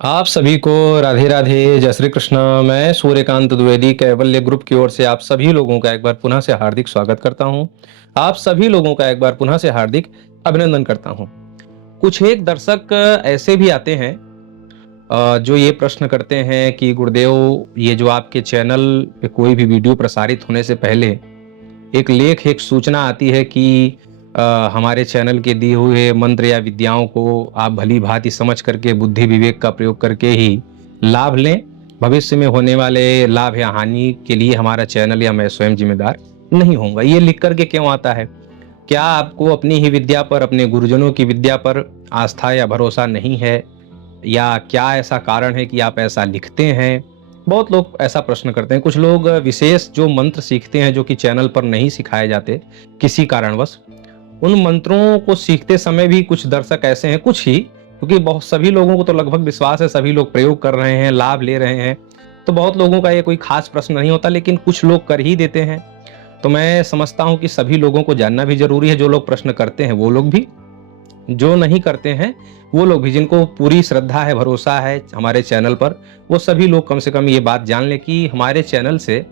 आप सभी को राधे राधे, जय श्री कृष्ण। मैं सूर्यकांत द्विवेदी कैवल्य ग्रुप की ओर से आप सभी लोगों का एक बार पुनः से हार्दिक स्वागत करता हूं। आप सभी लोगों का एक बार पुनः से हार्दिक अभिनंदन करता हूं। कुछ एक दर्शक ऐसे भी आते हैं जो ये प्रश्न करते हैं कि गुरुदेव, ये जो आपके चैनल पे कोई भी वीडियो प्रसारित होने से पहले एक लेख, एक सूचना आती है कि हमारे चैनल के दिए हुए मंत्र या विद्याओं को आप भली भांति समझ करके बुद्धि विवेक का प्रयोग करके ही लाभ लें। भविष्य में होने वाले लाभ या हानि के लिए हमारा चैनल या मैं स्वयं जिम्मेदार नहीं होऊंगा। ये लिख करके क्यों आता है? क्या आपको अपनी ही विद्या पर, अपने गुरुजनों की विद्या पर आस्था या भरोसा नहीं है, या क्या ऐसा कारण है कि आप ऐसा लिखते हैं? बहुत लोग ऐसा प्रश्न करते हैं। कुछ लोग विशेष जो मंत्र सीखते हैं जो कि चैनल पर नहीं सिखाए जाते किसी कारणवश, उन मंत्रों को सीखते समय भी कुछ दर्शक ऐसे हैं, कुछ ही, क्योंकि बहुत सभी लोगों को तो लगभग विश्वास है, सभी लोग प्रयोग कर रहे हैं, लाभ ले रहे हैं, तो बहुत लोगों का ये कोई खास प्रश्न नहीं होता, लेकिन कुछ लोग कर ही देते हैं। तो मैं समझता हूं कि सभी लोगों को जानना भी जरूरी है। जो लोग प्रश्न करते हैं वो लोग भी, जो नहीं करते हैं वो लोग भी, जिनको पूरी श्रद्धा है, भरोसा है हमारे चैनल पर, वो सभी लोग कम से कम ये बात जान लें कि हमारे चैनल से,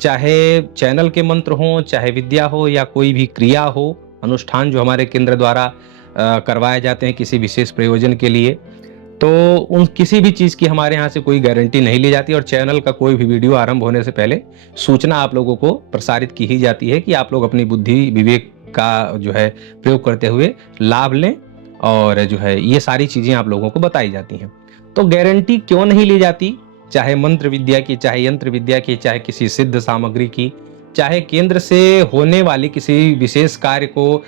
चाहे चैनल के मंत्र हों, चाहे विद्या हो, या कोई भी क्रिया हो, अनुष्ठान जो हमारे केंद्र द्वारा करवाए जाते हैं किसी विशेष प्रयोजन के लिए, तो उन किसी भी चीज़ की हमारे यहाँ से कोई गारंटी नहीं ली जाती। और चैनल का कोई भी वीडियो आरंभ होने से पहले सूचना आप लोगों को प्रसारित की ही जाती है कि आप लोग अपनी बुद्धि विवेक का जो है प्रयोग करते हुए लाभ लें, और जो है ये सारी चीज़ें आप लोगों को बताई जाती हैं। तो गारंटी क्यों नहीं ली जाती? चाहे मंत्र विद्या की, चाहे यंत्र विद्या की, चाहे किसी सिद्ध सामग्री की, चाहे केंद्र से होने वाली किसी विशेष कार्य को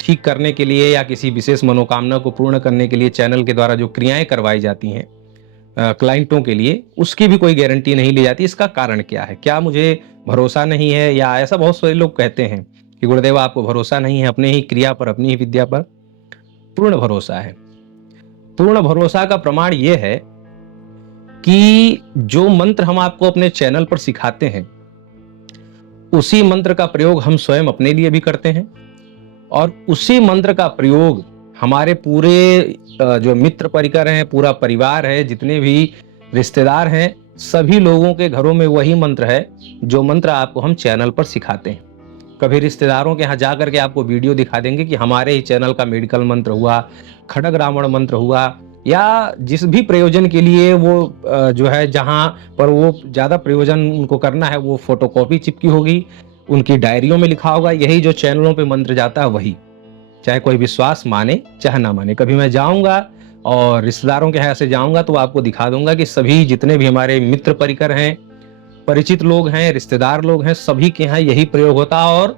ठीक करने के लिए, या किसी विशेष मनोकामना को पूर्ण करने के लिए चैनल के द्वारा जो क्रियाएं करवाई जाती हैं क्लाइंटों के लिए, उसकी भी कोई गारंटी नहीं ली जाती। इसका कारण क्या है? क्या मुझे भरोसा नहीं है? या ऐसा बहुत सारे लोग कहते हैं कि गुरुदेव आपको भरोसा नहीं है अपने ही क्रिया पर, अपनी ही विद्या पर। पूर्ण भरोसा है। पूर्ण भरोसा का प्रमाण ये है कि जो मंत्र हम आपको अपने चैनल पर सिखाते हैं, उसी मंत्र का प्रयोग हम स्वयं अपने लिए भी करते हैं, और उसी मंत्र का प्रयोग हमारे पूरे जो मित्र परिकर हैं, पूरा परिवार है, जितने भी रिश्तेदार हैं, सभी लोगों के घरों में वही मंत्र है जो मंत्र आपको हम चैनल पर सिखाते हैं। कभी रिश्तेदारों के यहाँ जा करके आपको वीडियो दिखा देंगे कि हमारे ही चैनल का मेडिकल मंत्र हुआ, खड़ग रावण मंत्र हुआ, या जिस भी प्रयोजन के लिए वो जो है, जहाँ पर वो ज़्यादा प्रयोजन उनको करना है, वो फोटोकॉपी चिपकी होगी, उनकी डायरियों में लिखा होगा, यही जो चैनलों पे मंत्र जाता है वही, चाहे कोई विश्वास माने चाहे ना माने। कभी मैं जाऊंगा और रिश्तेदारों के यहाँ से जाऊंगा तो आपको दिखा दूंगा कि सभी जितने भी हमारे मित्र परिकर हैं, परिचित लोग हैं, रिश्तेदार लोग हैं, सभी के यहाँ यही प्रयोग होता है। और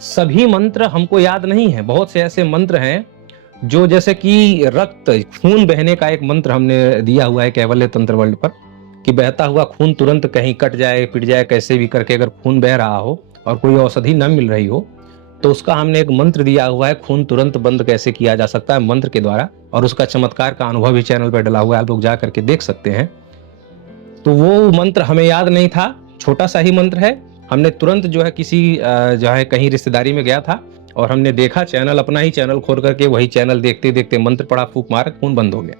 सभी मंत्र हमको याद नहीं है। बहुत से ऐसे मंत्र हैं जो, जैसे कि रक्त, खून बहने का एक मंत्र हमने दिया हुआ है कैवल्य तंत्र वर्ल्ड पर, कि बहता हुआ खून तुरंत कहीं कट जाए, पिट जाए, कैसे भी करके अगर खून बह रहा हो और कोई औषधि न मिल रही हो, तो उसका हमने एक मंत्र दिया हुआ है, खून तुरंत बंद कैसे किया जा सकता है मंत्र के द्वारा। और उसका चमत्कार का अनुभव भी चैनल पर डला हुआ है, आप लोग जा करके देख सकते हैं। तो वो मंत्र हमें याद नहीं था, छोटा सा ही मंत्र है। हमने तुरंत जो है किसी जो है कहीं रिश्तेदारी में गया था और हमने देखा चैनल, अपना ही चैनल खोल करके वही चैनल देखते देखते मंत्र पड़ा, फूंक मारा, खून बंद हो गया।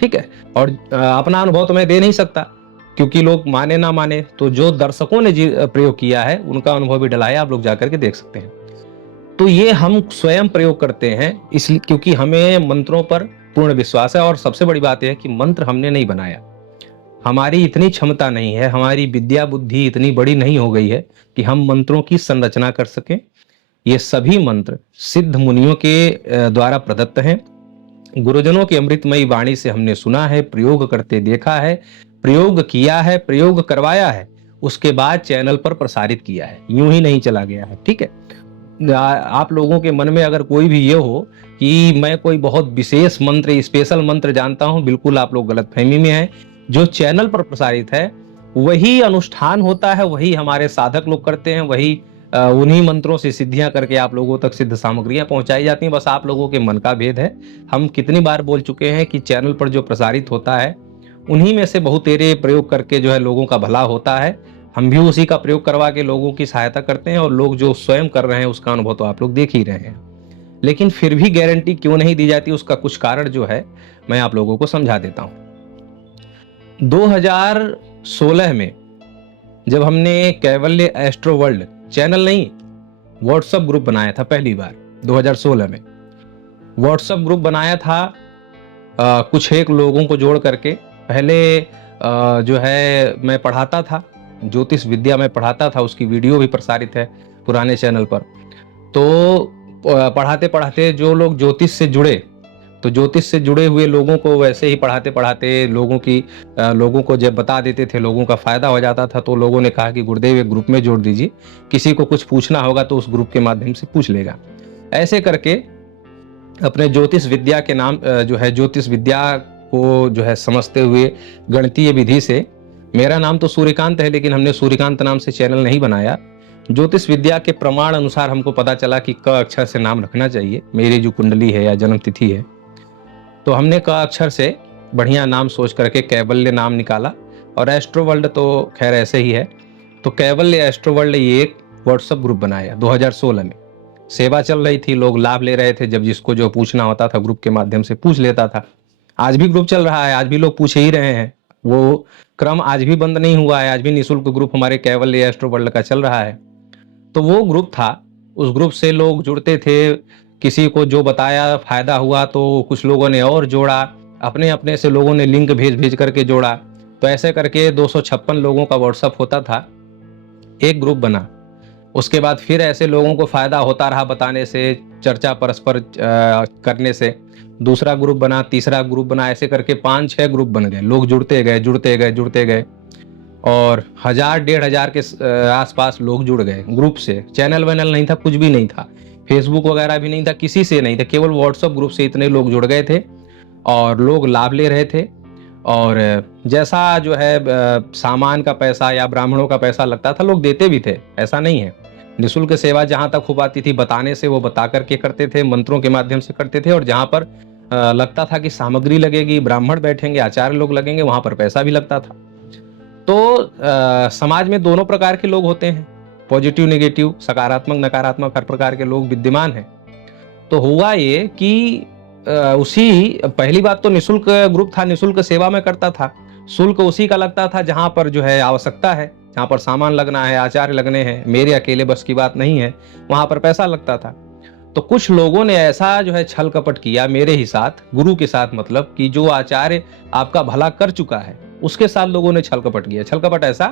ठीक है। और अपना अनुभव तो मैं दे नहीं सकता, क्योंकि लोग माने ना माने, तो जो दर्शकों ने प्रयोग किया है उनका अनुभव भी डला है, आप लोग जाकर के देख सकते हैं। तो ये हम स्वयं प्रयोग करते हैं इसलिए क्योंकि हमें मंत्रों पर पूर्ण विश्वास है। और सबसे बड़ी बात यह है कि मंत्र हमने नहीं बनाया, हमारी इतनी क्षमता नहीं है, हमारी विद्या बुद्धि इतनी बड़ी नहीं हो गई है कि हम मंत्रों की संरचना कर सकें। ये सभी मंत्र सिद्ध मुनियों के द्वारा प्रदत्त हैं, गुरुजनों की अमृतमयी वाणी से हमने सुना है, प्रयोग करते देखा है, प्रयोग किया है, प्रयोग करवाया है, उसके बाद चैनल पर प्रसारित किया है, यूं ही नहीं चला गया है। ठीक है। आप लोगों के मन में अगर कोई भी ये हो कि मैं कोई बहुत विशेष मंत्र, स्पेशल मंत्र जानता हूं, बिल्कुल आप लोग गलतफहमी में हैं। जो चैनल पर प्रसारित है वही अनुष्ठान होता है, वही हमारे साधक लोग करते हैं, वही उन्हीं मंत्रों से सिद्धियां करके आप लोगों तक सिद्ध सामग्रियां पहुंचाई जाती हैं। बस आप लोगों के मन का भेद है। हम कितनी बार बोल चुके हैं कि चैनल पर जो प्रसारित होता है उन्हीं में से बहुतेरे प्रयोग करके जो है लोगों का भला होता है। हम भी उसी का प्रयोग करवा के लोगों की सहायता करते हैं, और लोग जो स्वयं कर रहे हैं उसका अनुभव तो आप लोग देख ही रहे हैं। लेकिन फिर भी गारंटी क्यों नहीं दी जाती, उसका कुछ कारण जो है मैं आप लोगों को समझा देता हूं। 2016 में जब हमने कैवल्य एस्ट्रो वर्ल्ड चैनल नहीं, व्हाट्सएप ग्रुप बनाया था पहली बार 2016 में। व्हाट्सएप ग्रुप बनाया था कुछ एक लोगों को जोड़ करके। पहले जो है मैं पढ़ाता था, ज्योतिष विद्या में पढ़ाता था, उसकी वीडियो भी प्रसारित है पुराने चैनल पर। तो पढ़ाते पढ़ाते जो लोग ज्योतिष से जुड़े, तो ज्योतिष से जुड़े हुए लोगों को वैसे ही पढ़ाते पढ़ाते लोगों को जब बता देते थे, लोगों का फायदा हो जाता था। तो लोगों ने कहा कि गुरुदेव एक ग्रुप में जोड़ दीजिए, किसी को कुछ पूछना होगा तो उस ग्रुप के माध्यम से पूछ लेगा। ऐसे करके अपने ज्योतिष विद्या के नाम जो है ज्योतिष विद्या को जो है समझते हुए गणितीय विधि से, मेरा नाम तो सूर्यकांत है लेकिन हमने सूर्यकांत नाम से चैनल नहीं बनाया। ज्योतिष विद्या के प्रमाण अनुसार हमको पता चला कि क अक्षर से नाम रखना चाहिए, मेरी जो कुंडली है या जन्म तिथि है। तो हमने क अक्षर से बढ़िया नाम सोच करके कैवल्य नाम निकाला। और एस्ट्रो वर्ल्ड तो खैर ऐसे ही है। तो कैवल्य एस्ट्रो वर्ल्ड ये एक व्हाट्सएप ग्रुप बनाया 2016 में। सेवा चल रही थी, लोग लाभ ले रहे थे, जब जिसको जो पूछना होता था ग्रुप के माध्यम से पूछ लेता था। आज भी ग्रुप चल रहा है, आज भी लोग पूछ ही रहे हैं, वो क्रम आज भी बंद नहीं हुआ है। आज भी निःशुल्क ग्रुप हमारे कैवल्य एस्ट्रो वर्ल्ड का चल रहा है। तो वो ग्रुप था, उस ग्रुप से लोग जुड़ते थे, किसी को जो बताया फायदा हुआ तो कुछ लोगों ने और जोड़ा, अपने अपने से लोगों ने लिंक भेज भेज करके जोड़ा। तो ऐसे करके 256 लोगों का व्हाट्सएप होता था, एक ग्रुप बना। उसके बाद फिर ऐसे लोगों को फायदा होता रहा बताने से, चर्चा परस्पर करने से, दूसरा ग्रुप बना, तीसरा ग्रुप बना। ऐसे करके 5-6 ग्रुप बन गए, लोग जुड़ते गए और 1000-1500 के आसपास लोग जुड़ गए ग्रुप से। चैनल वैनल नहीं था, कुछ भी नहीं था, फेसबुक वगैरह भी नहीं था, किसी से नहीं था, केवल व्हाट्सएप ग्रुप से इतने लोग जुड़ गए थे और लोग लाभ ले रहे थे। और जैसा जो है सामान का पैसा या ब्राह्मणों का पैसा लगता था, लोग देते भी थे, ऐसा नहीं है। निःशुल्क सेवा जहां तक हो पाती थी बताने से, वो बता करके करते थे, मंत्रों के माध्यम से करते थे। और जहां पर लगता था कि सामग्री लगेगी, ब्राह्मण बैठेंगे, आचार्य लोग लगेंगे, वहां पर पैसा भी लगता था। तो समाज में दोनों प्रकार के लोग होते हैं, पॉजिटिव नेगेटिव, सकारात्मक नकारात्मक, हर प्रकार के लोग विद्यमान हैं। तो हुआ ये कि उसी पहली बात तो निःशुल्क ग्रुप था, निःशुल्क सेवा में करता था। शुल्क उसी का लगता था जहां पर जो है आवश्यकता है, जहां पर सामान लगना है, आचार्य लगने हैं, मेरे अकेले बस की बात नहीं है, वहां पर पैसा लगता था। तो कुछ लोगों ने ऐसा जो है छल कपट किया मेरे ही साथ, गुरु के साथ, मतलब कि जो आचार्य आपका भला कर चुका है उसके साथ लोगों ने छल कपट किया। छल कपट ऐसा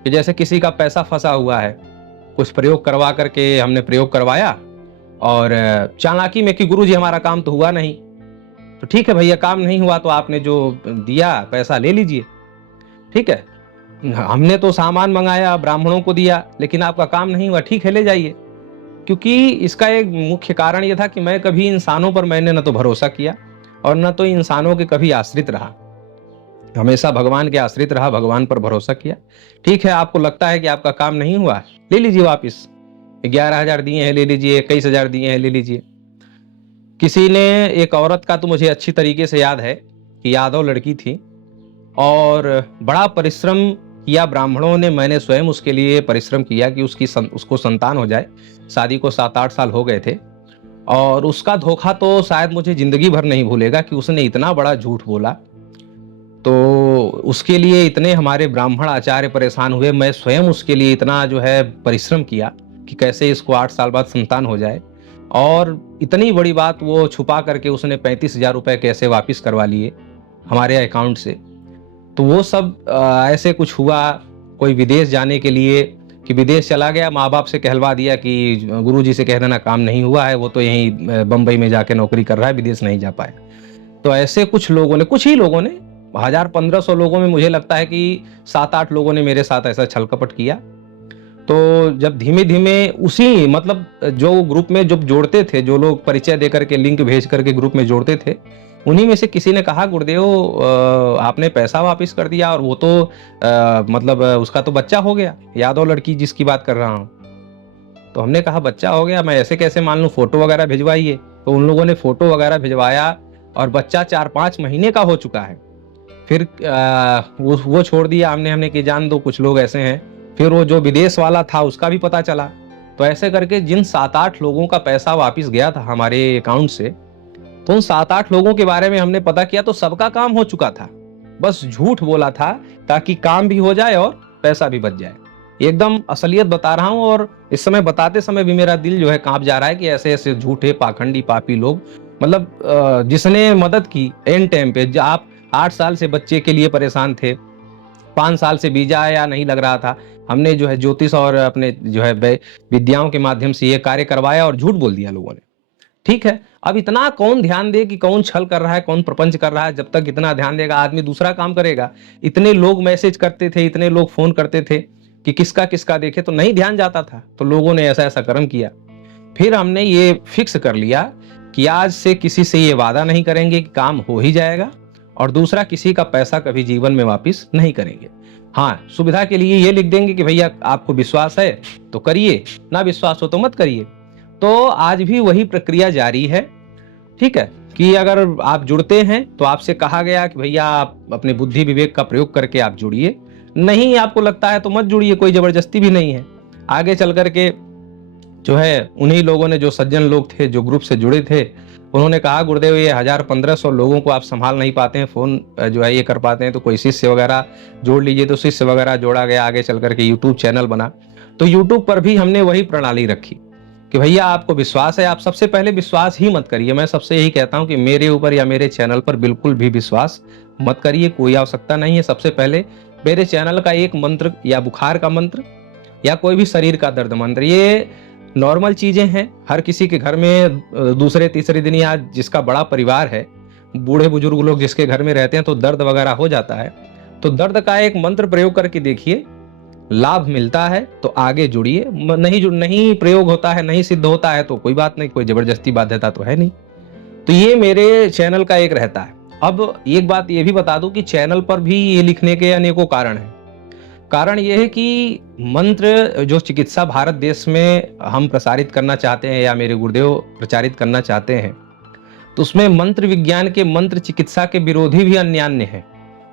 कि जैसे किसी का पैसा फंसा हुआ है, कुछ प्रयोग करवा करके हमने प्रयोग करवाया और चालाकी में कि गुरुजी हमारा काम तो हुआ नहीं। तो ठीक है भैया, काम नहीं हुआ तो आपने जो दिया पैसा ले लीजिए, ठीक है। हमने तो सामान मंगाया, ब्राह्मणों को दिया, लेकिन आपका काम नहीं हुआ, ठीक है ले जाइए। क्योंकि इसका एक मुख्य कारण यह था कि मैं कभी इंसानों पर मैंने न तो भरोसा किया और न तो इंसानों के कभी आश्रित रहा, हमेशा भगवान के आश्रित रहा, भगवान पर भरोसा किया। ठीक है, आपको लगता है कि आपका काम नहीं हुआ, ले लीजिए वापिस, 11,000 दिए हैं ले लीजिए, 21,000 दिए हैं ले लीजिए। किसी ने, एक औरत का तो मुझे अच्छी तरीके से याद है कि यादव लड़की थी और बड़ा परिश्रम किया ब्राह्मणों ने, मैंने स्वयं उसके लिए परिश्रम किया कि उसको संतान हो जाए। शादी को 7-8 साल हो गए थे और उसका धोखा तो शायद मुझे जिंदगी भर नहीं भूलेगा कि उसने इतना बड़ा झूठ बोला। तो उसके लिए इतने हमारे ब्राह्मण आचार्य परेशान हुए, मैं स्वयं उसके लिए इतना जो है परिश्रम किया कि कैसे इसको 8 साल बाद संतान हो जाए। और इतनी बड़ी बात वो छुपा करके उसने 35,000 रुपए कैसे वापस करवा लिए हमारे अकाउंट से। तो वो सब ऐसे कुछ हुआ। कोई विदेश जाने के लिए कि विदेश चला गया, माँ बाप से कहलवा दिया कि गुरुजी से कह देना काम नहीं हुआ है, वो तो यहीं बंबई में जाके नौकरी कर रहा है, विदेश नहीं जा पाए। तो ऐसे कुछ लोगों ने, कुछ ही लोगों ने, 1000-1500 लोगों में मुझे लगता है कि 7-8 लोगों ने मेरे साथ ऐसा छल कपट किया। तो जब धीमे धीमे उसी, मतलब जो ग्रुप में जब जोड़ते थे, जो लोग परिचय दे करके लिंक भेज करके ग्रुप में जोड़ते थे, उन्हीं में से किसी ने कहा गुरुदेव आपने पैसा वापस कर दिया और वो तो मतलब उसका तो बच्चा हो गया, यादव लड़की जिसकी बात कर रहा हूँ। तो हमने कहा बच्चा हो गया, मैं ऐसे कैसे मान लूँ, फोटो वगैरह भिजवाइए। तो उन लोगों ने फोटो वगैरह भिजवाया और बच्चा 4-5 महीने का हो चुका है। फिर वो छोड़ दिया हमने कि जान दो, कुछ लोग ऐसे हैं। फिर वो जो विदेश वाला था उसका भी पता चला। तो ऐसे करके जिन 7-8 लोगों का पैसा वापस गया था हमारे अकाउंट से, तो उन 7-8 लोगों के बारे में हमने पता किया तो सबका काम हो चुका था। बस झूठ बोला था ताकि काम भी हो जाए और पैसा भी बच जाए। एकदम असलियत बता रहा हूँ और इस समय बताते समय भी मेरा दिल जो है काँप जा रहा है कि ऐसे-ऐसे झूठे, पाखंडी, पापी लोग मतलब जिसने मदद की एन टाइम पे आप 8 साल से बच्चे के लिए परेशान थे, 5 साल से वीज़ा आया नहीं लग रहा था। हमने जो है ज्योतिष और अपने जो है विद्याओं के माध्यम से ये कार्य करवाया और झूठ बोल दिया लोगों ने। ठीक है, अब इतना कौन ध्यान दे कि कौन छल कर रहा है, कौन प्रपंच कर रहा है, जब तक इतना ध्यान देगा आदमी दूसरा काम करेगा। इतने लोग मैसेज करते थे, इतने लोग फ़ोन करते थे कि किसका-किसका देखें तो नहीं ध्यान जाता था। तो लोगों ने ऐसा-ऐसा कर्म किया। फिर हमने ये फिक्स कर लिया कि आज से किसी से ये वादा नहीं करेंगे कि काम हो ही जाएगा और दूसरा किसी का पैसा कभी जीवन में वापस नहीं करेंगे। हाँ, सुविधा के लिए ये लिख देंगे कि भैया आपको विश्वास है तो करिए, ना विश्वास हो तो मत करिए। तो आज भी वही प्रक्रिया जारी है, ठीक है? कि अगर आप जुड़ते हैं तो आपसे कहा गया कि भैया आप अपने बुद्धि विवेक का प्रयोग करके आप जुड़िए। नहीं आपको लगता है तो मत जुड़िए, कोई ज़बरदस्ती भी नहीं है। आगे चल कर के जो है उन्हीं लोगों ने जो सज्जन लोग थे, जो ग्रुप से जुड़े थे, उन्होंने कहा गुरुदेव ये 1000-1500 लोगों को आप सँभाल नहीं पाते हैं, फ़ोन जो है ये कर पाते हैं तो कोई शिष्य वगैरह जोड़ लीजिए। तो शिष्य वगैरह जोड़ा गया, आगे चल कर के यूट्यूब चैनल बना। तो यूट्यूब पर भी हमने वही प्रणाली रखी कि भैया आपको विश्वास है, आप सबसे पहले विश्वास ही मत करिए। मैं सबसे यही कहता हूँ कि मेरे ऊपर या मेरे चैनल पर बिल्कुल भी विश्वास मत करिए, कोई आवश्यकता नहीं है। सबसे पहले मेरे चैनल का एक मंत्र या बुखार का मंत्र या कोई भी शरीर का दर्द मंत्र, ये नॉर्मल चीजें हैं। हर किसी के घर में दूसरे तीसरे दिन या जिसका बड़ा परिवार है, बूढ़े बुजुर्ग लोग जिसके घर में रहते हैं तो दर्द वगैरह हो जाता है। तो दर्द का एक मंत्र प्रयोग करके देखिए, लाभ मिलता है तो आगे जुड़िए। नहीं प्रयोग होता है, नहीं सिद्ध होता है तो कोई बात नहीं, कोई जबरदस्ती बाध्यता तो है नहीं। तो ये मेरे चैनल का एक रहता है। अब एक बात ये भी बता दूं कि चैनल पर भी ये लिखने के अनेकों कारण हैं। कारण ये है कि मंत्र जो चिकित्सा भारत देश में हम प्रसारित करना चाहते हैं या मेरे गुरुदेव प्रचारित करना चाहते हैं, तो उसमें मंत्र विज्ञान के, मंत्र चिकित्सा के विरोधी भी अन्यान्य हैं।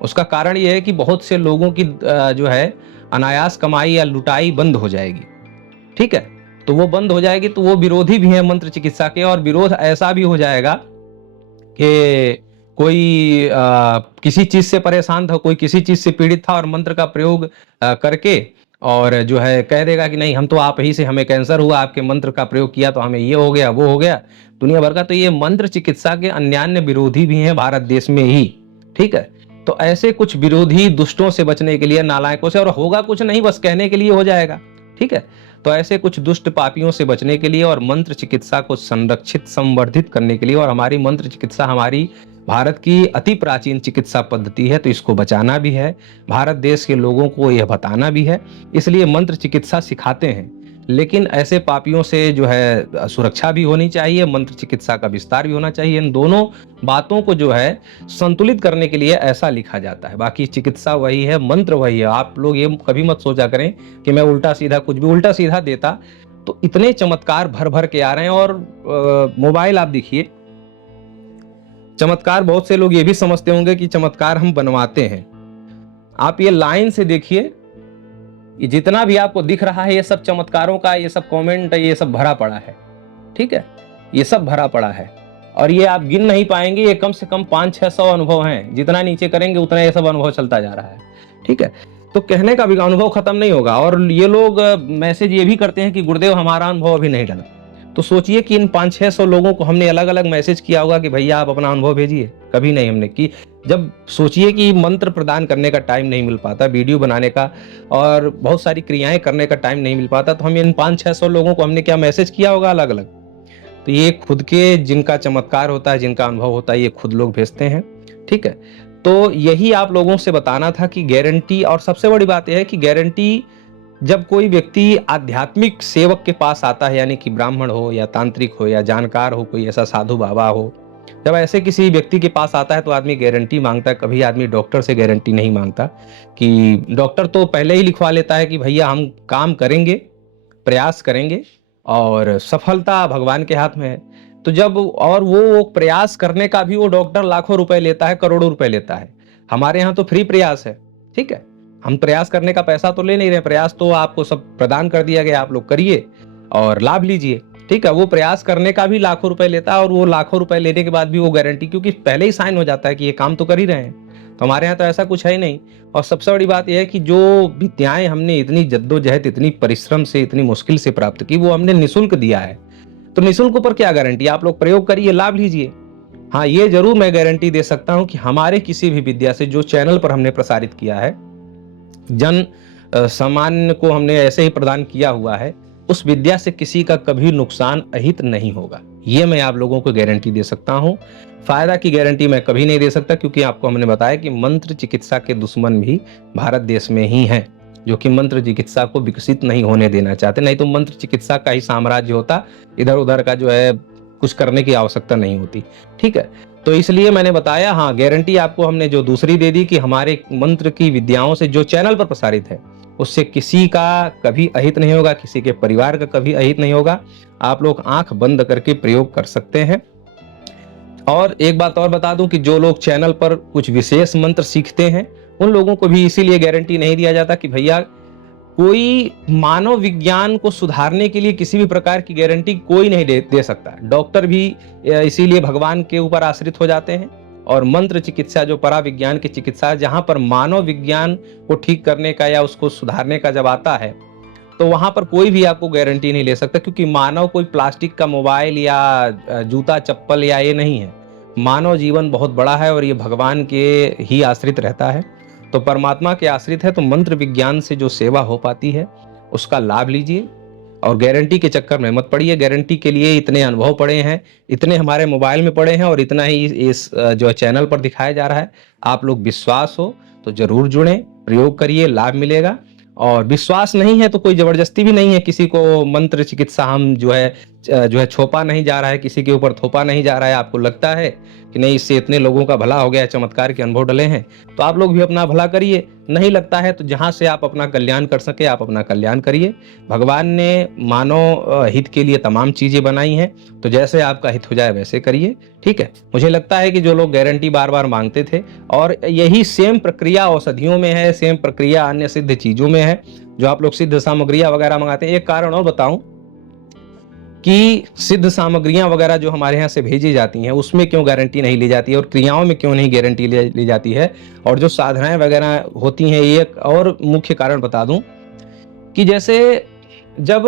उसका कारण ये है कि बहुत से लोगों की जो है अनायास कमाई या लुटाई बंद हो जाएगी। ठीक है, तो वो बंद हो जाएगी तो वो विरोधी भी हैं मंत्र चिकित्सा के, और विरोध ऐसा भी हो जाएगा कि कोई किसी चीज से परेशान था, कोई किसी चीज से पीड़ित था और मंत्र का प्रयोग करके और जो है कह देगा कि नहीं हम तो आप ही से, हमें कैंसर हुआ, आपके मंत्र का प्रयोग किया तो हमें ये हो गया वो हो गया, दुनिया भर का। तो ये मंत्र चिकित्सा के अन्यान्य विरोधी भी हैं भारत देश में ही। ठीक है, तो ऐसे कुछ विरोधी दुष्टों से बचने के लिए, नालायकों से, और होगा कुछ नहीं, बस कहने के लिए हो जाएगा। ठीक है, तो ऐसे कुछ दुष्ट पापियों से बचने के लिए और मंत्र चिकित्सा को संरक्षित संवर्धित करने के लिए, और हमारी मंत्र चिकित्सा हमारी भारत की अति प्राचीन चिकित्सा पद्धति है तो इसको बचाना भी है, भारत देश के लोगों को यह बताना भी है, इसलिए मंत्र चिकित्सा सिखाते हैं। लेकिन ऐसे पापियों से जो है सुरक्षा भी होनी चाहिए, मंत्र चिकित्सा का विस्तार भी होना चाहिए। इन दोनों बातों को जो है संतुलित करने के लिए ऐसा लिखा जाता है। बाकी चिकित्सा वही है, मंत्र वही है। आप लोग ये कभी मत सोचा करें कि मैं उल्टा सीधा कुछ भी उल्टा सीधा देता तो इतने चमत्कार भर भर के आ रहे हैं। और मोबाइल आप देखिए, चमत्कार बहुत से लोग ये भी समझते होंगे कि चमत्कार हम बनवाते हैं। आप ये लाइन से देखिए, ये जितना भी आपको दिख रहा है ये सब चमत्कारों का, ये सब कमेंट, ये सब भरा पड़ा है। ठीक है, ये सब भरा पड़ा है और ये आप गिन नहीं पाएंगे। ये कम से कम 500-600 अनुभव हैं। जितना नीचे करेंगे उतना ये सब अनुभव चलता जा रहा है। ठीक है, तो कहने का भी अनुभव खत्म नहीं होगा। और ये लोग मैसेज ये भी करते हैं कि गुरुदेव हमारा अनुभव अभी नहीं डला। तो सोचिए कि इन 500-600 लोगों को हमने अलग अलग मैसेज किया होगा कि भैया आप अपना अनुभव भेजिए, कभी नहीं हमने की। जब सोचिए कि मंत्र प्रदान करने का टाइम नहीं मिल पाता, वीडियो बनाने का और बहुत सारी क्रियाएं करने का टाइम नहीं मिल पाता, तो हम इन 500-600 लोगों को हमने क्या मैसेज किया होगा अलग अलग। तो ये खुद के जिनका चमत्कार होता है, जिनका अनुभव होता है, ये खुद लोग भेजते हैं। ठीक है, तो यही आप लोगों से बताना था कि गारंटी, और सबसे बड़ी बात यह है कि गारंटी जब कोई व्यक्ति आध्यात्मिक सेवक के पास आता है, यानी कि ब्राह्मण हो या तांत्रिक हो या जानकार हो, कोई ऐसा साधु बाबा हो, जब ऐसे किसी व्यक्ति के पास आता है तो आदमी गारंटी मांगता है। कभी आदमी डॉक्टर से गारंटी नहीं मांगता। कि डॉक्टर तो पहले ही लिखवा लेता है कि भैया हम काम करेंगे, प्रयास करेंगे और सफलता भगवान के हाथ में है। तो जब और वो प्रयास करने का भी वो डॉक्टर लाखों रुपए लेता है, करोड़ों रुपए लेता है। हमारे यहाँ तो फ्री प्रयास है। ठीक है, हम प्रयास करने का पैसा तो ले नहीं रहे, प्रयास तो आपको सब प्रदान कर दिया गया, आप लोग करिए और लाभ लीजिए। ठीक है, वो प्रयास करने का भी लाखों रुपए लेता है और वो लाखों रुपए लेने के बाद भी वो गारंटी, क्योंकि पहले ही साइन हो जाता है कि ये काम तो कर ही रहे हैं, तो हमारे यहाँ तो ऐसा कुछ है ही नहीं। और सबसे बड़ी बात यह है कि जो विद्याएं हमने इतनी जद्दोजहद, इतनी परिश्रम से, इतनी मुश्किल से प्राप्त की, वो हमने निःशुल्क दिया है। तो निःशुल्क पर क्या गारंटी? आप लोग प्रयोग करिए, लाभ लीजिए। हाँ, ये जरूर मैं गारंटी दे सकता हूं कि हमारे किसी भी विद्या से जो चैनल पर हमने प्रसारित किया है, जन सामान्य को हमने ऐसे ही प्रदान किया हुआ है, उस विद्या से किसी का कभी नुकसान अहित नहीं होगा। ये मैं आप लोगों को गारंटी दे सकता हूँ। फायदा की गारंटी मैं कभी नहीं दे सकता, क्योंकि आपको हमने बताया कि मंत्र चिकित्सा के दुश्मन भी भारत देश में ही हैं, जो कि मंत्र चिकित्सा को विकसित नहीं होने देना चाहते। नहीं तो मंत्र चिकित्सा का ही साम्राज्य होता, इधर उधर का जो है कुछ करने की आवश्यकता नहीं होती। ठीक है, तो इसलिए मैंने बताया। हाँ, गारंटी आपको हमने जो दूसरी दे दी कि हमारे मंत्र की विद्याओं से जो चैनल पर प्रसारित है, उससे किसी का कभी अहित नहीं होगा, किसी के परिवार का कभी अहित नहीं होगा। आप लोग आंख बंद करके प्रयोग कर सकते हैं। और एक बात और बता दूं कि जो लोग चैनल पर कुछ विशेष मंत्र सीखते हैं, उन लोगों को भी इसीलिए गारंटी नहीं दिया जाता कि भैया कोई मानव विज्ञान को सुधारने के लिए किसी भी प्रकार की गारंटी कोई नहीं दे सकता। डॉक्टर भी इसीलिए भगवान के ऊपर आश्रित हो जाते हैं। और मंत्र चिकित्सा जो परा विज्ञान की चिकित्सा है, जहां पर मानव विज्ञान को ठीक करने का या उसको सुधारने का जब आता है, तो वहां पर कोई भी आपको गारंटी नहीं ले सकता, क्योंकि मानव कोई प्लास्टिक का मोबाइल या जूता चप्पल या ये नहीं है। मानव जीवन बहुत बड़ा है और ये भगवान के ही आश्रित रहता है। तो परमात्मा के आश्रित है, तो मंत्र विज्ञान से जो सेवा हो पाती है उसका लाभ लीजिए। और गारंटी के चक्कर में मत पड़िए। गारंटी के लिए इतने अनुभव पड़े हैं, इतने हमारे मोबाइल में पड़े हैं, और इतना ही इस जो चैनल पर दिखाया जा रहा है। आप लोग विश्वास हो तो जरूर जुड़ें, प्रयोग करिए, लाभ मिलेगा। और विश्वास नहीं है तो कोई जबरदस्ती भी नहीं है, किसी को मंत्र चिकित्सा हम जो है छोपा नहीं जा रहा है, किसी के ऊपर थोपा नहीं जा रहा है। आपको लगता है कि नहीं, इससे इतने लोगों का भला हो गया, चमत्कार के अनुभव डले हैं, तो आप लोग भी अपना भला करिए। नहीं लगता है तो जहां से आप अपना कल्याण कर सके आप अपना कल्याण करिए। भगवान ने मानव हित के लिए तमाम चीजें बनाई हैं, तो जैसे आपका हित हो जाए वैसे करिए। ठीक है, मुझे लगता है कि जो लोग गारंटी बार बार मांगते थे, और यही सेम प्रक्रिया औषधियों में है, सेम प्रक्रिया अन्य सिद्ध चीजों में है, जो आप लोग सिद्ध सामग्रियां वगैरह मंगाते हैं। एक कारण और बताऊं कि सिद्ध सामग्रियां वगैरह जो हमारे यहाँ से भेजी जाती हैं, उसमें क्यों गारंटी नहीं ली जाती है, और क्रियाओं में क्यों नहीं गारंटी ली जाती है, और जो साधनाएं वगैरह होती हैं, एक और मुख्य कारण बता दूं कि जैसे जब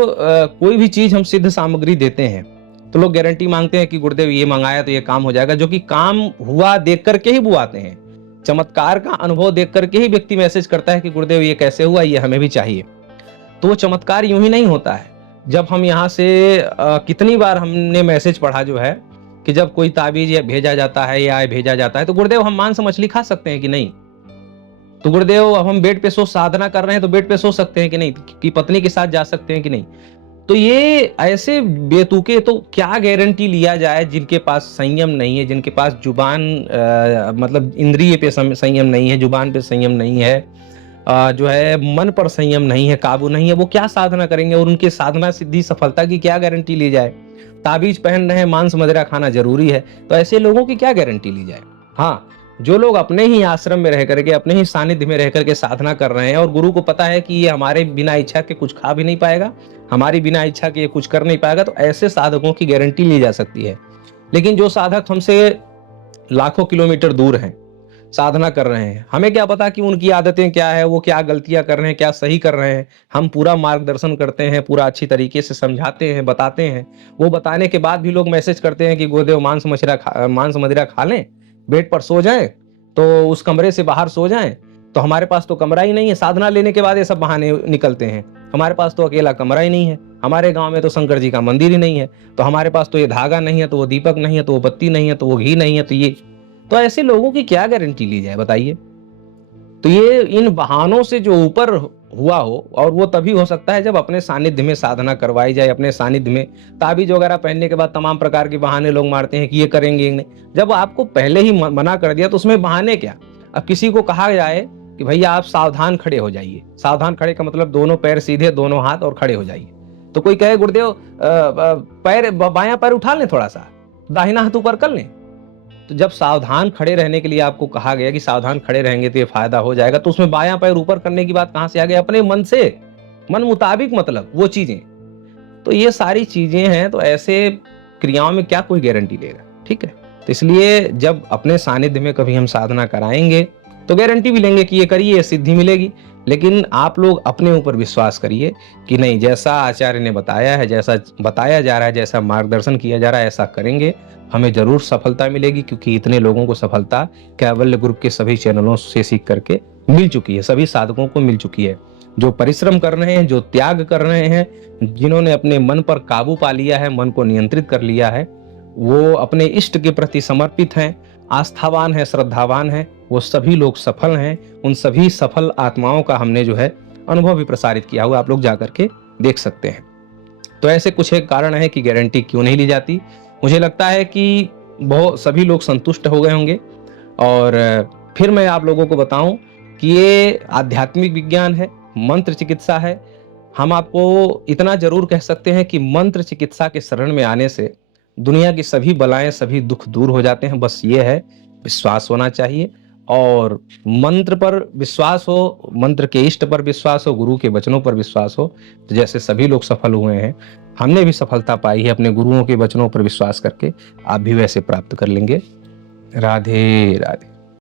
कोई भी चीज हम सिद्ध सामग्री देते हैं, तो लोग गारंटी मांगते हैं कि गुरुदेव ये मंगाया तो ये काम हो जाएगा, जो कि काम हुआ देख करके ही बुआते हैं। चमत्कार का अनुभव देख करके ही व्यक्ति मैसेज करता है कि गुरुदेव ये कैसे हुआ, ये हमें भी चाहिए। तो वो चमत्कार यूं ही नहीं होता है। जब हम यहाँ से कितनी बार हमने मैसेज पढ़ा जो है कि जब कोई ताबीज या भेजा जाता है या भेजा जाता है, तो गुरुदेव हम मांस मछली खा सकते हैं कि नहीं? तो गुरुदेव अब हम बेड पे सो साधना कर रहे हैं, तो बेड पे सो सकते हैं कि नहीं? कि पत्नी के साथ जा सकते हैं कि नहीं? तो ये ऐसे बेतुके, तो क्या गारंटी लिया जाए जिनके पास संयम नहीं है, जिनके पास जुबान मतलब इंद्रिय पे संयम नहीं है, जुबान पे संयम नहीं है, जो है मन पर संयम नहीं है, काबू नहीं है, वो क्या साधना करेंगे? और उनके साधना सिद्धि सफलता की क्या गारंटी ली जाए? ताबीज पहन रहे हैं, मांस मदिरा खाना जरूरी है, तो ऐसे लोगों की क्या गारंटी ली जाए? हाँ, जो लोग अपने ही आश्रम में रह करके, अपने ही सानिध्य में रह करके साधना कर रहे हैं, और गुरु को पता है कि ये हमारे बिना इच्छा के कुछ खा भी नहीं पाएगा, हमारी बिना इच्छा के ये कुछ कर नहीं पाएगा, तो ऐसे साधकों की गारंटी ली जा सकती है। लेकिन जो साधक हमसे लाखों किलोमीटर दूर हैं, साधना कर रहे हैं, हमें क्या पता कि उनकी आदतें क्या है, वो क्या गलतियां कर रहे हैं, क्या सही कर रहे हैं। हम पूरा मार्गदर्शन करते हैं, पूरा अच्छी तरीके से समझाते हैं, बताते हैं। वो बताने के बाद भी लोग मैसेज करते हैं कि गुरुदेव मांस मदिरा खा लें, बेड पर सो जाएं, तो उस कमरे से बाहर सो जाएं। तो हमारे पास तो कमरा ही नहीं है। साधना लेने के बाद ये सब बहाने निकलते हैं, हमारे पास तो अकेला कमरा ही नहीं है, हमारे गांव में तो शंकर जी का मंदिर ही नहीं है, तो हमारे पास तो ये धागा नहीं है, तो वो दीपक नहीं है, तो वो बत्ती नहीं है, तो वो घी नहीं है, तो ये। तो ऐसे लोगों की क्या गारंटी ली जाए बताइए? तो ये इन बहानों से जो ऊपर हुआ हो, और वो तभी हो सकता है जब अपने सानिध्य में साधना करवाई जाए, अपने सानिध्य में। ताबीज वगैरह पहनने के बाद तमाम प्रकार के बहाने लोग मारते हैं कि ये करेंगे नहीं। जब आपको पहले ही मना कर दिया तो उसमें बहाने क्या? अब किसी को कहा जाए कि भैया आप सावधान खड़े हो जाइए, सावधान खड़े का मतलब दोनों पैर सीधे, दोनों हाथ, और खड़े हो जाइए। तो कोई कहे गुरुदेव पैर बायां पैर उठा लें, थोड़ा सा दाहिना हाथ ऊपर कर लें। तो जब सावधान खड़े रहने के लिए आपको कहा गया कि सावधान खड़े रहेंगे तो ये फायदा हो जाएगा, तो उसमें बायां पैर ऊपर करने की बात कहां से आ गई? अपने मन से, मन मुताबिक, मतलब वो चीजें। तो ये सारी चीजें हैं, तो ऐसे क्रियाओं में क्या कोई गारंटी लेगा? ठीक है, तो इसलिए जब अपने सानिध्य में कभी हम साधना कराएंगे, तो गारंटी भी लेंगे कि ये करिए, ये सिद्धि मिलेगी। लेकिन आप लोग अपने ऊपर विश्वास करिए कि नहीं, जैसा आचार्य ने बताया है, जैसा बताया जा रहा है, जैसा मार्गदर्शन किया जा रहा है, ऐसा करेंगे, हमें ज़रूर सफलता मिलेगी। क्योंकि इतने लोगों को सफलता कैवल्य ग्रुप के सभी चैनलों से सीख करके मिल चुकी है, सभी साधकों को मिल चुकी है। जो परिश्रम कर रहे हैं, जो त्याग कर रहे हैं, जिन्होंने अपने मन पर काबू पा लिया है, मन को नियंत्रित कर लिया है, वो अपने इष्ट के प्रति समर्पित हैं, आस्थावान हैं, श्रद्धावान हैं, वो सभी लोग सफल हैं। उन सभी सफल आत्माओं का हमने जो है अनुभव भी प्रसारित किया हुआ, आप लोग जाकर के देख सकते हैं। तो ऐसे कुछ एक कारण है कि गारंटी क्यों नहीं ली जाती। मुझे लगता है कि बहुत सभी लोग संतुष्ट हो गए होंगे। और फिर मैं आप लोगों को बताऊं कि ये आध्यात्मिक विज्ञान है, मंत्र चिकित्सा है। हम आपको इतना जरूर कह सकते हैं कि मंत्र चिकित्सा के शरण में आने से दुनिया की सभी बलाएं, सभी दुख दूर हो जाते हैं। बस ये है, विश्वास होना चाहिए। और मंत्र पर विश्वास हो, मंत्र के इष्ट पर विश्वास हो, गुरु के वचनों पर विश्वास हो, तो जैसे सभी लोग सफल हुए हैं, हमने भी सफलता पाई है अपने गुरुओं के वचनों पर विश्वास करके। आप भी वैसे प्राप्त कर लेंगे। राधे राधे।